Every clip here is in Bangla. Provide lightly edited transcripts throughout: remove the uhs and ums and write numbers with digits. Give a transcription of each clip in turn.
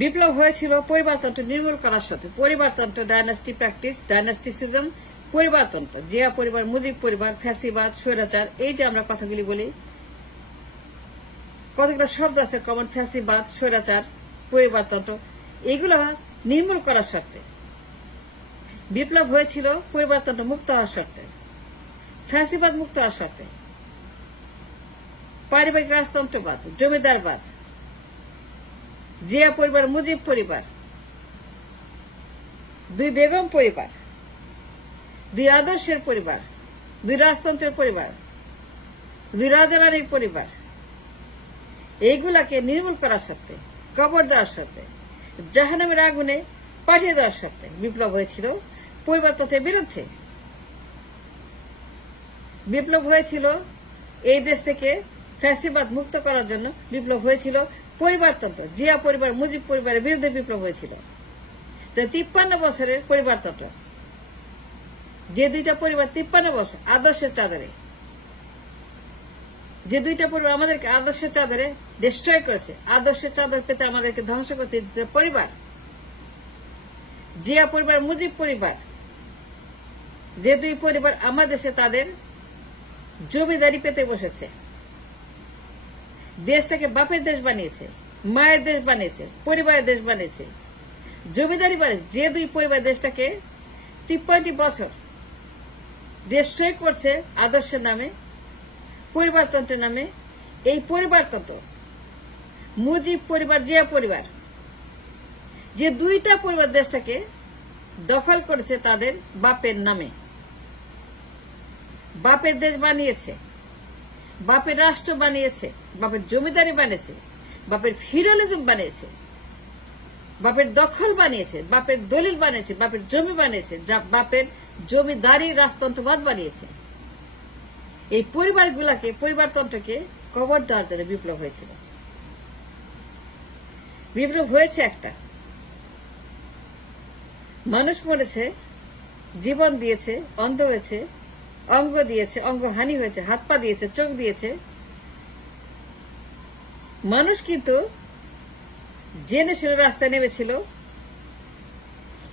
বিপ্লব হয়েছিল পরিবারতন্ত্র নির্মূল করার সাথে। পরিবারতন্ত্র, ডায়নাস্টি প্র্যাকটিস, ডায়নাস্টিসিজম, পরিবারতন্ত্র, জিয়া পরিবার, মুজিব পরিবার, ফ্যাসিবাদ, স্বৈরাচার, এই যে আমরা কথাগুলি বলি, কতগুলো শব্দ আছে কমন, ফ্যাসিবাদ, স্বৈরাচার, পরিবারতন্ত্র, এগুলো নির্মূল করার শর্তে। বিপ্লব হয়েছিল পরিবারতন্ত্র মুক্ত হওয়ার শর্তে, ফ্যাসিবাদ মুক্ত হওয়ার শর্তে, পারিবারিক রাজতন্ত্রবাদ, জমিদারবাদ, জিয়া পরিবার, মুজিব পরিবার, দুই বেগম পরিবার, দুই আদর্শের পরিবার, দুই রাজতন্ত্রের পরিবার, দুই রাজারানীর পরিবার, এইগুলাকে নির্মূল করার সত্ত্বে, কবর দেওয়ার সত্ত্বে, জাহান্নামের আগুনে পাঠিয়ে দেওয়ার সত্ত্বে বিপ্লব হয়েছিল পরিবারতন্ত্রের বিরুদ্ধে। বিপ্লব হয়েছিল এই দেশ থেকে ফ্যাসিবাদ মুক্ত করার জন্য। বিপ্লব হয়েছিল পরিবারতন্ত্র, জিয়া পরিবার, মুজিব পরিবারের বিরুদ্ধে বিপ্লব হয়েছিল। 53 বছরের পরিবারতন্ত্র, যে দুইটা পরিবার 53 বছর আদর্শের চাদরে, যে দুইটা পরিবার আমাদেরকে আদর্শের চাদরে ডিস্ট্রয় করেছে, আদর্শের চাদর পেতে আমাদেরকে ধ্বংস করতে পরিবার, জিয়া পরিবার, মুজিব পরিবার, যে দুই পরিবার আমাদের দেশে তাদের জমিদারি পেতে বসেছে, দেশটাকে বাপের দেশ বানিয়েছে, মায়ের দেশ বানিয়েছে, পরিবারের দেশ বানিয়েছে, জমিদারি বানিয়েছে। যে দুই পরিবার দেশটাকে 53 বছর ডিস্ট্রয় করছে আদর্শের নামে, পরিবারতন্ত্রের নামে, এই পরিবারতন্ত্র, মুজিব পরিবার, জিয়া পরিবার, যে দুইটা পরিবার দেশটাকে দখল করেছে তাদের বাপের নামে, বাপের দেশ বানিয়েছে, বাপের রাষ্ট্র বানিয়েছে, বাপের জমিদারি বানিয়েছে, বাপের ফিউডালিজম বানিয়েছে, বাপের দখল বানিয়েছে, বাপের দলিল বানিয়েছে, বাপের জমি বানিয়েছে, বাপের জমিদারি রাজতন্ত্রবাদ বানিয়েছে। এই পরিবারগুলাকে, পরিবারতন্ত্রকে কবর দেওয়ার জন্য বিপ্লব হয়েছিল। বিপ্লব হয়েছে একটা, মানুষ মরেছে, জীবন দিয়েছে, অন্ধ হয়েছে, অঙ্গ দিয়েছে, অঙ্গহানি হয়েছে, হাত পা দিয়েছে, চোখ দিয়েছে। মানুষ কিন্তু জেনে শুনে রাস্তায় নেমেছিল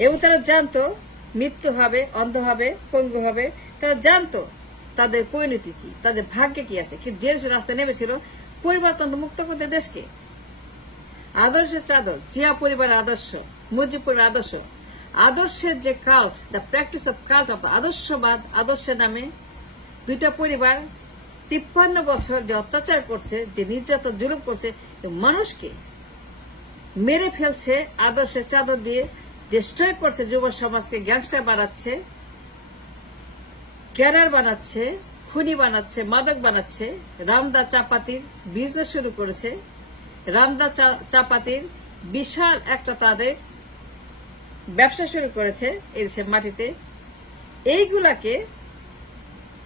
এবং তারা জানতো মৃত্যু হবে, অন্ধ হবে, পঙ্গু হবে। তারা জানতো তাদের পরিণতি কি, তাদের ভাগ্যে কি আছে, কিন্তু জেনে শুনে রাস্তায় নেমেছিল পরিবারতন্ত্র মুক্ত করতে দেশকে। আদর্শের চাদর, জিয়া পরিবারের আদর্শ, মুজিব পরিবারের আদর্শ, আদর্শের যে cult, the practice of cult of আদর্শবাদ, আদর্শের নামে দুইটা পরিবার 53 বছর যে অত্যাচার করছে, যে নির্যাতন জুলুম করছে, মানুষকে মেরে ফেলছে আদর্শের চাদর দিয়ে, ডিস্ট্রয় করছে যুব সমাজকে, গ্যাংস্টার বানাচ্ছে, ক্যাডার বানাচ্ছে, খুনি বানাচ্ছে, মাদক বানাচ্ছে। রামদা চাপাতির বিজনেস শুরু করেছে, রামদা চাপাতির বিশাল একটা তাদের ব্যবসা শুরু করেছে এই দেশের মাটিতে। এইগুলাকে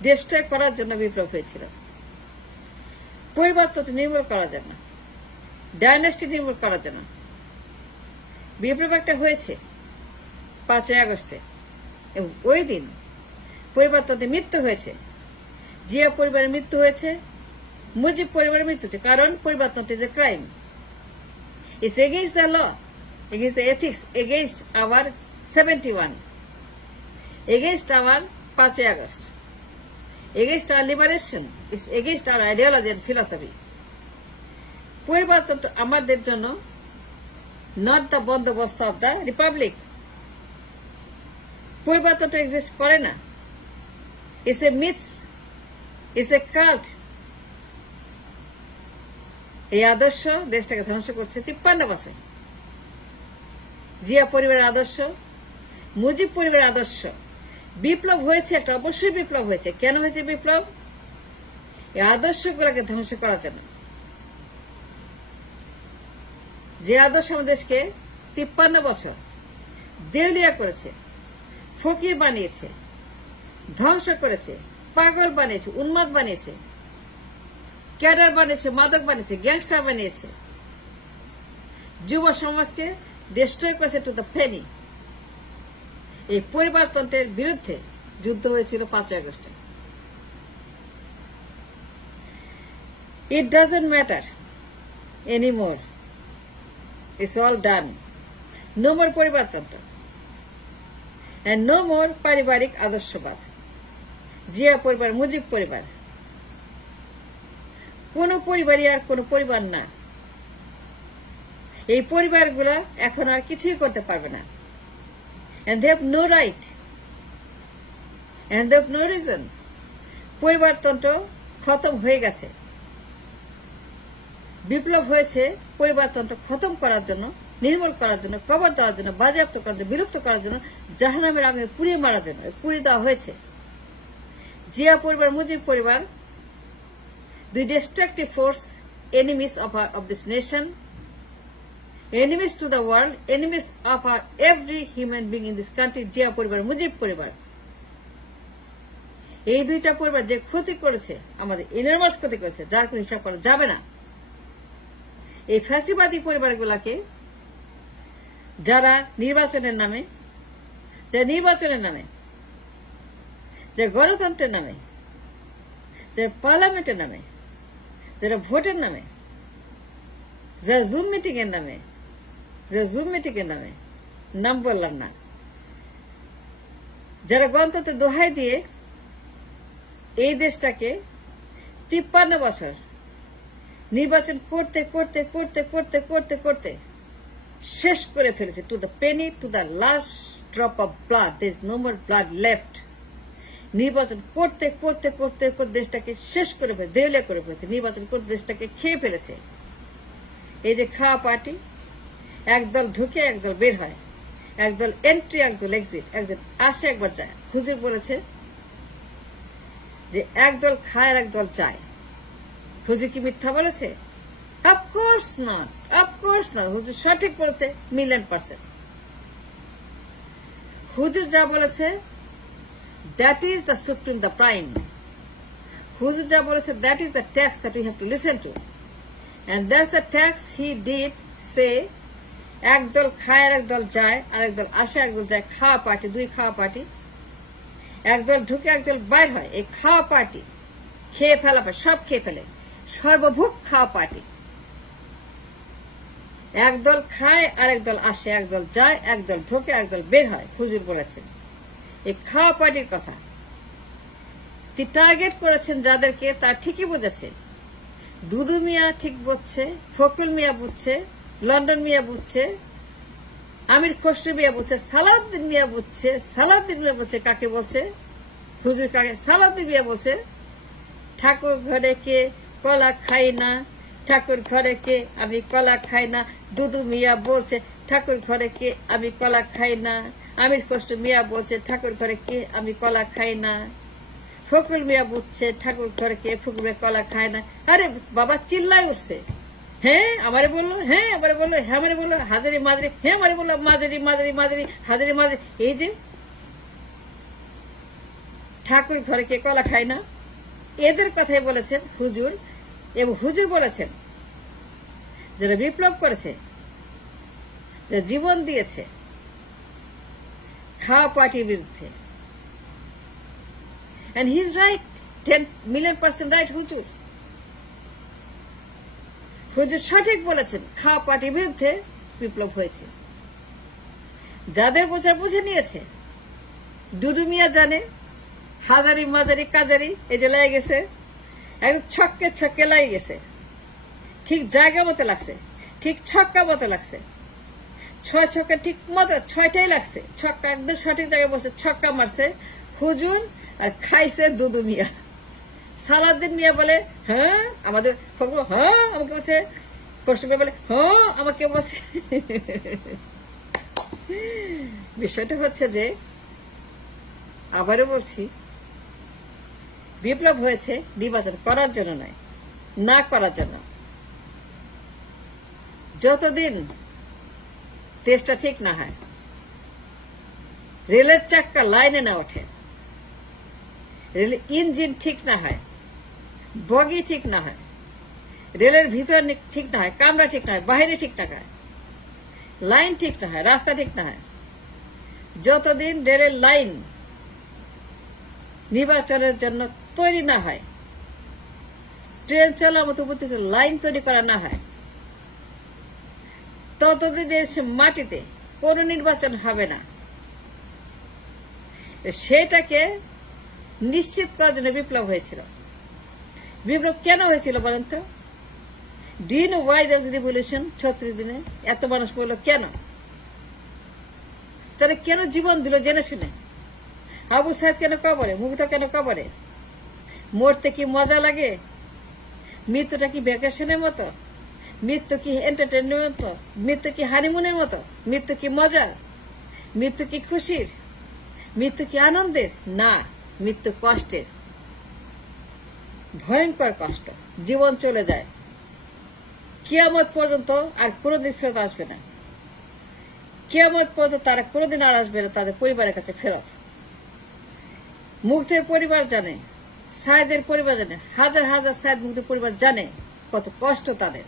ডিস্ট্রয় করার জন্য বিপ্লব হয়েছিল। পরিবারতন্ত্র নির্মূল করার জন্য, ডায়নাস্টি নির্মূল করার জন্য বিপ্লব একটা হয়েছে 5ই আগস্টে। এবং ওই দিন পরিবারতন্ত্রের মৃত্যু হয়েছে, জিয়া পরিবারের মৃত্যু হয়েছে, মুজিব পরিবারের মৃত্যু হয়েছে। কারণ পরিবারতন্ত্র is a crime, it's against the law, against the ethics, against our 71, against our 5ই August, against our liberation, is against our ideology and philosophy. পরিবারতন্ত্র আমাদের জন্য not the বন্দোবস্ত of the republic. পরিবারতন্ত্র এক্সিস্ট করে না, it's a myth, it's a cult. এই আদর্শ দেশটাকে ধ্বংস করছে 53 বছর। জিয়া পরিবারের আদর্শ, মুজিব পরিবারের আদর্শ, বিপ্লব হয়েছে একটা, অবশ্যই বিপ্লব হয়েছে। কেন হয়েছে বিপ্লব? এই আদর্শগুলোকে ধ্বংস করার জন্য। যে আদর্শ আমাদের দেশকে 53 বছর দেউলিয়া করেছে, ফকির বানিয়েছে, ধ্বংস করেছে, পাগল বানিয়েছে, উন্মাদ বানিয়েছে, ক্যাডার বানিয়েছে, মাদক বানিয়েছে, গ্যাংস্টার বানিয়েছে, যুব সমাজকে ডিস্ট্রয় করেছে টু দ্য ফেনি। এই পরিবারতন্ত্রের বিরুদ্ধে যুদ্ধ হয়েছিল 5ই আগস্টে। It doesn't matter anymore It's all done. No more পরিবারতন্ত্র and no more পারিবারিক আদর্শবাদ। জিয়া পরিবার, মুজিব পরিবার, কোন পরিবারই আর কোন পরিবার না। এই পরিবারগুলা এখন আর কিছুই করতে পারবে না। And they have no right and they have no reason. পরিবারতন্ত্র খতম হয়ে গেছে। বিপ্লব হয়েছে পরিবারতন্ত্র খতম করার জন্য, নির্মূল করার জন্য, কবর দেওয়ার জন্য, বাজেয়াপ্ত করার জন্য, বিলুপ্ত করার জন্য, জাহান্নামের আগুনে পুড়িয়ে মারার জন্য পুড়িয়ে দেওয়া হয়েছে। জিয়া পরিবার, মুজিব পরিবার, the destructive force, enemies of this nation, enemies to the world, enemies of every human being in this country, Zia পরিবার, মুজিব পরিবার। এই দুইটা পরিবার যে ক্ষতি করেছে, আমাদের এনর্মাস ক্ষতি করেছে, যার কোনো হিসাব করা যাবে না। এই ফ্যাসিবাদী পরিবারগুলোকে যারা নির্বাচনের নামে, যে গণতন্ত্রের নামে, যে পার্লামেন্টের নামে, যারা ভোটের নামে, যারা জুম মিটিং এর নামে, নাম বললাম না, যারা গণতন্ত্রের দোহাই দিয়ে এই দেশটাকে 53 বছর নির্বাচন করতে করতে করতে করতে করতে করতে শেষ করে ফেলেছে, to the penny, to the last drop of blood, there is no more blood left. নির্বাচন করতে করতে করতে করতে দেশটাকে শেষ করে ফেলেছে, দেউলিয়া করে ফেলেছে, নির্বাচন করতে দেশটাকে খেয়ে ফেলেছে। এই যে খাওয়া পার্টি, একদল ঢুকে একদল বের হয়, একদল এন্ট্রি একদল এক্সিট, একজন আসে একবার যায়। হুজুর বলেছে যে একদল খায় আর একদল যায়। হুজুর কি মিথ্যা বলেছে? Of course not, of course not. হুজুর সঠিক বলেছে, 1,000,000%। হুজুর যা বলেছে, that is the supreme, the prime. হুজুর যা বলেছে, that is the tax that we have to listen to, and that's the tax he did say. একদল খায় আর একদল যায়, আর একদল আসে একদল যায়। খাওয়া পার্টি, দুই খাওয়া পার্টি, একদল ঢুকে একদল বাইর হয়। এই খাওয়া পার্টি খেয়ে ফেলা, সব খেয়ে ফেলে, সর্বভোগ খাওয়া পার্টি। একদল খায় আর একদল আসে, একদল যায়, একদল ঢোকে, একদল বের হয়। হুজুর বলেছেন এই খাওয়া পার্টির কথা। টার্গেট করেছেন যাদেরকে, তার ঠিকই বুঝেছে। দুদু মিয়া ঠিক বুঝছে, ফখরুল মিয়া বুঝছে, লন্ডন মিয়া বুঝছে, আমির খসরু মিয়া বুঝছে, সালাউদ্দিন মিয়া বুঝছে। সালাউদ্দিন মিয়া বলছে কাকে বলছে? হুজুর কাকে? সালাউদ্দিন মিয়া বলছে ঠাকুর ঘরে কে কলা খাই না, ঠাকুর ঘরে কে আমি কলা খাই না। দুদু মিয়া বলছে ঠাকুর ঘরে কে আমি কলা খাই না। আমির খসরু মিয়া বলছে ঠাকুর ঘরে কে আমি কলা খাই না। ফখরুল মিয়া বুঝছে ঠাকুর ঘরে কে ফখরুল মিয়া কলা খায় না। আরে বাবা চিল্লায় উঠছে, হ্যাঁ আমারে বললো, হ্যাঁ আমারে বললো, হ্যাঁ আমারে বললো, হাজারি মাজারি, হ্যাঁ আমারে বললো, মাজারি মাজারি মাজারি, হাজারি মাজারি। এই যে ঠাকুর ঘরে কে কলা খায় না, এদের কথাই বলেছেন হুজুর। এবং হুজুর বলেছেন যারা বিপ্লব করেছে, যারা জীবন দিয়েছে খাওয়া পার্টির বিরুদ্ধে, and he is right, 10,000,000% right। হুজুর সঠিক বলেছেন, খাওয়া পার্টির বিরুদ্ধে বিপ্লব হয়েছে। যাদের বোঝা বুঝে নিয়েছে, ডুডু মিয়া জানে, হাজারি মাজারি কাজারি এই যে লেগে গেছে, একদম ছক্কে ছক্কে লাগে গেছে, ঠিক জায়গা মতো লাগছে, ঠিক ছক্কা মতো লাগছে, 6 ছক্কা ঠিক মতো 6টাই লাগছে, ছক্কা একদম সঠিক জায়গায় বসে ছক্কা মারছে হুজুর। আর খাইছে দুদু মিয়া। সালাউদ্দিন মিয়া বলে হ্যাঁ আমাদের ফখরুল, হ্যাঁ আমাকে বলছে, খসরু মিয়া বলে হ্যাঁ আমাকে বলছে। বিষয়টা হচ্ছে যে, আবারও বলছি, বিপ্লব হয়েছে নির্বাচন করার জন্য নয়, না করার জন্য। যতদিন দেশটা ঠিক না হয়, রেলের চাক্কা লাইনে না ওঠে, রেলের ইঞ্জিন ঠিক না হয়, বগি ঠিক না হয়, রেলের ভিতর ঠিক না হয়, কামরা ঠিক না হয়, বাইরে ঠিক না হয়, লাইন ঠিক না হয়, রাস্তা ঠিক না হয়, যতদিন রেলের লাইন নির্বাচনের জন্য তৈরি না হয়, ট্রেন চলার মতো উপযুক্ত লাইন তৈরি করা না হয়, ততদিন মাটিতে কোনো নির্বাচন হবে না। সেটাকে নিশ্চিত করার জন্য বিপ্লব হয়েছিল। বিপ্লব কেন হয়েছিল বলেন তো? Do you know why that revolution? 36 দিনে এত মানুষ বললো কেন? তারা কেন জীবন দিল জেনে শুনে? আবু সাইদ কেন কবরে? মুগ্ধ কেন কবরে? মরতে কি মজা লাগে? মৃত্যুটা কি ভ্যাকেশনের মতো? মৃত্যু কি এন্টারটেনমেন্টের মতো? মৃত্যু কি হানিমুনের মতো? মৃত্যু কি মজার? মৃত্যু কি খুশির? মৃত্যু কি আনন্দের? না, মৃত্যু কষ্টের, ভয়ঙ্কর কষ্ট। জীবন চলে যায়, কিয়ামত পর্যন্ত আর কোনোদিন ফেরত আসবে না। কিয়ামত পর্যন্ত তারা কোনোদিন আর আসবে না তাদের পরিবারের কাছে ফেরত। মুগ্ধের পরিবার জানে, সাইদের পরিবার জানে, হাজার হাজার সাইদ মুগ্ধের পরিবার জানে কত কষ্ট তাদের,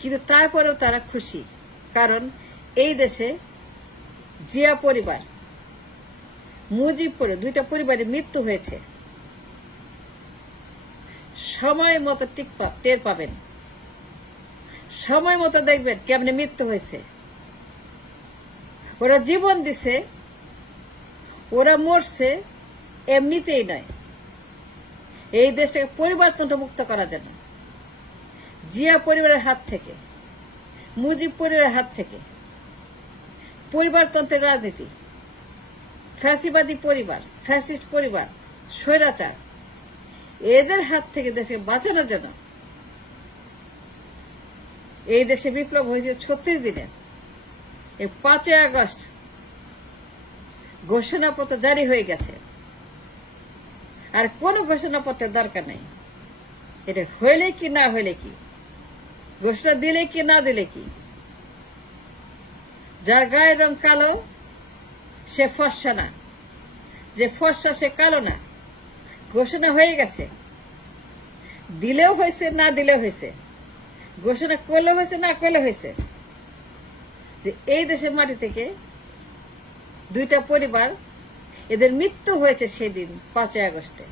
কিন্তু তারপরেও তারা খুশি। কারণ এই দেশে জিয়া পরিবার, মুজিব পরিবার, দুইটা পরিবারের মৃত্যু হয়েছে। সময় মতো টের পাবেন, সময় মতো দেখবেন কেমনে মৃত্যু হয়েছে। ওরা জীবন দিছে, ওরা মরছে এমনিতেই নয়, এই দেশটাকে পরিবারতন্ত্র মুক্ত করার জন্য। জিয়া পরিবারের হাত থেকে, মুজিব পরিবারের হাত থেকে, পরিবারতন্ত্রের রাজনীতি, ফ্যাসিবাদী পরিবার, ফ্যাসিস্ট পরিবার, স্বৈরাচার, এদের হাত থেকে দেশকে বাঁচানোর জন্য এই দেশে বিপ্লব হয়েছে 36 দিনে। এই 5 আগস্ট ঘোষণাপত্র জারি হয়ে গেছে, আর কোন ঘোষণাপত্রের দরকার নেই। এটা হইলে কি না হইলে কি, ঘোষণা দিলে কি না দিলে কি, যার গায়ের রং কালো সে ফর্সা না, যে ফর্সা সে কালো না। ঘোষণা হয়ে গেছে, দিলেও হয়েছে না দিলেও হয়েছে, ঘোষণা করলে হয়েছে না করলে হয়েছে, যে এই দেশের মাটি থেকে দুইটা পরিবার এদের মৃত্যু হয়েছে সেদিন 5 আগস্টে।